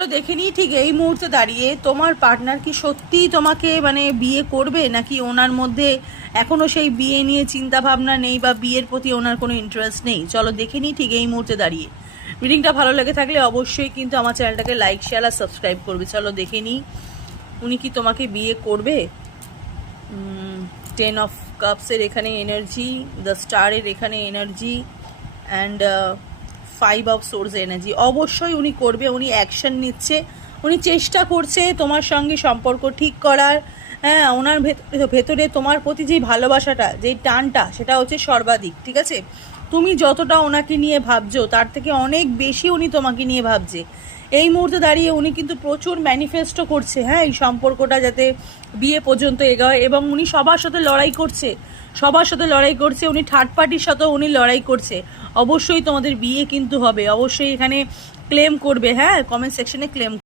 তো দেখে নিই ঠিক এই মুহূর্তে দাঁড়িয়ে তোমার পার্টনার কি সত্যিই তোমাকে মানে বিয়ে করবে, নাকি ওনার মধ্যে এখনও সেই বিয়ে নিয়ে চিন্তা ভাবনা নেই বা বিয়ের প্রতি ওনার কোনো ইন্টারেস্ট নেই। চলো দেখে নিই ঠিক এই মুহূর্তে দাঁড়িয়ে। রিডিংটা ভালো লেগে থাকলে অবশ্যই কিন্তু আমার চ্যানেলটাকে লাইক শেয়ার আর সাবস্ক্রাইব করবে। চলো দেখে নিই উনি কি তোমাকে বিয়ে করবে। 10 অফ কাপসের এখানে এনার্জি, দ্য স্টারের এখানে energy, and 5 of swords energy. অবশ্যই উনি করবে, উনি অ্যাকশন নিচ্ছে, উনি চেষ্টা করছে তোমার সঙ্গে সম্পর্ক ঠিক করার। হ্যাঁ, ওনার ভেতরে তোমার প্রতি যেই ভালোবাসাটা, যেই টানটা, সেটা হচ্ছে সর্বাধিক। ঠিক আছে, তুমি যতটা ওনাকে নিয়ে ভাবছো তার থেকে অনেক বেশি উনি তোমাকে নিয়ে ভাবছে। এই মুহূর্তে দাঁড়িয়ে উনি কিন্তু প্রচুর ম্যানিফেস্টও করছে, হ্যাঁ, এই সম্পর্কটা যাতে বিয়ে পর্যন্ত এগোয়। এবং উনি সবার সাথে লড়াই করছে, সবার সাথে লড়াই করছে, উনি থার্ড পার্টির সাথেও উনি লড়াই করছে। অবশ্যই তোমাদের বিয়ে কিন্তু হবে, অবশ্যই এখানে ক্লেম করবে। হ্যাঁ, কমেন্ট সেকশনে ক্লেম